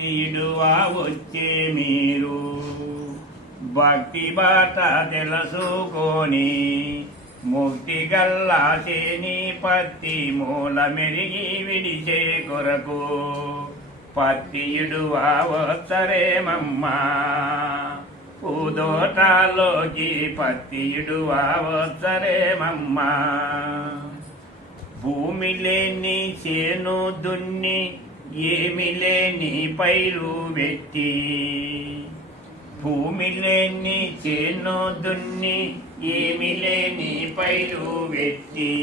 పత్తిడువా వచ్చే మీరు భక్తి బాట తెలుసుకొని ముక్తి గల్లాసేని పత్తి మూల మెరిగి విడిచే కొరకు పత్తిడువా వచ్చరేమమ్మా పూదోటాలోకి పత్తిడువా వచ్చరేమమ్మా భూమి లేని చేను దున్ని ఏమి లేని పైరు వెట్టి భూమి లేని చేను దున్ని ఏమి లేని పైరు వెట్టి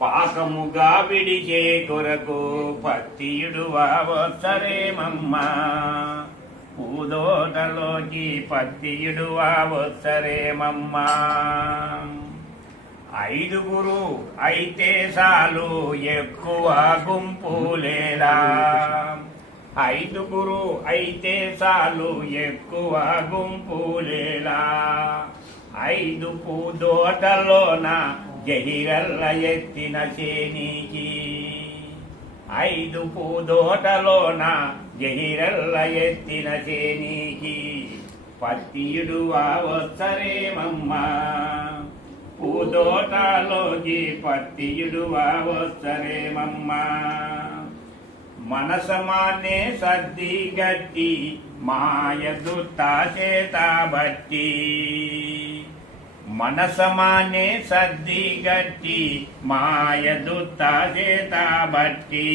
పాకముగా విడిచే కొరకు పత్తిడువా వచ్చరేమమ్మా పూదోటలోకి పత్తిడువా వచ్చరేమమ్మా ఐదుగురు అయితే చాలు ఎక్కువ గుంపులేలా ఐదుగురు అయితే చాలు ఎక్కువ గుంపులేలా ఐదు పూదోటలోన జహిరల్ల ఎత్తిన చేనికి ఐదు పూదోటలోన జహిరల్ల ఎత్తిన చేనికి పత్తిడువా వచ్చరేమమ్మా పూదోటలోకి పత్తిడువా వచ్చరేమమ్మా మనసమానే సర్ది గట్టి మాయదుత్త చేత బట్టి మనసమానే సర్ది గట్టి మాయదుత్త చేత బట్టి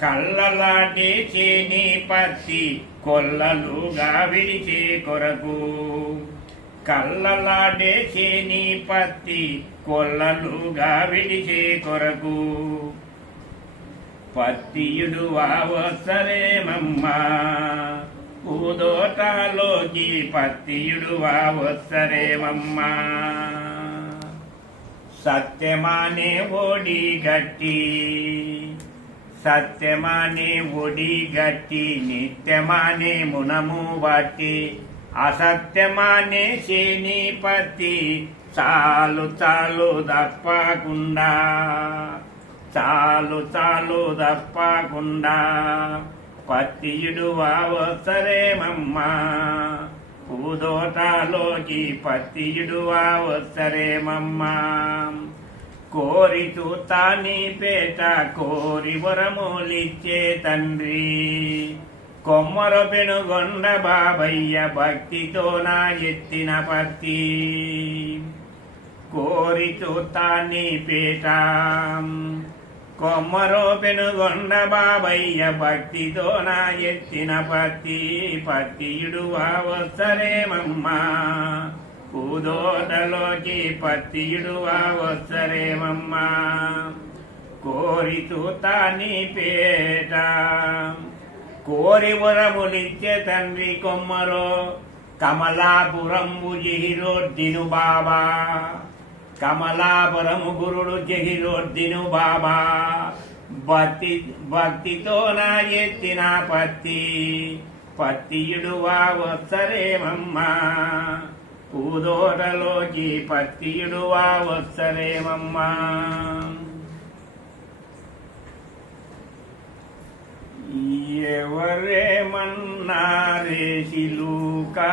కళ్ళలాంటి చేని పత్తి కొల్లలుగా విడిచే కొరకు కళ్ళలాడే చేని పత్తి కొల్లలుగా విడిచే కొరకు పత్తిడువా వచ్చరేమమ్మా పూదోటలోకి పత్తిడువా వచ్చరేమమ్మా సత్యమానే ఓడి గట్టి సత్యమానే ఒడి గట్టి నిత్యమానే మునము బట్టి అసత్యమానే చేని పత్తి చాలు చాలు తప్పకుండా చాలు చాలు తప్పకుండా పత్తిడువా వచ్చరేమమ్మా పూదోటలోకి పత్తిడువా వచ్చరేమమ్మా కోరి చూతాని పేట కోరి వరములిచ్చే తండ్రి కొమ్మర పెనుగొండ బాబయ్య భక్తితో నా ఎత్తిన పత్తి కోరి చూతాని పేట కొమ్మరో పెనుగొండ బాబయ్య భక్తితో నా ఎత్తిన పత్తి పత్తిడువా వచ్చరేమమ్మా పూదోటలోకి పత్తిడువా వచ్చరేమమ్మా కోరి చూతాని పేట కోరి వరములిచ్చే తండ్రి కొమ్మరో కమలాపురంబు జహిరోద్దిను బాబా కమలాపురము గురుడు జహిరోద్దిను బాబా భక్తితో నా ఎత్తిన పత్తి పత్తిడువా వచ్చరేమమ్మా పూదోటలోకి పత్తిడువా వచ్చరేమమ్మా ఎవరేమన్నారే సిలుకా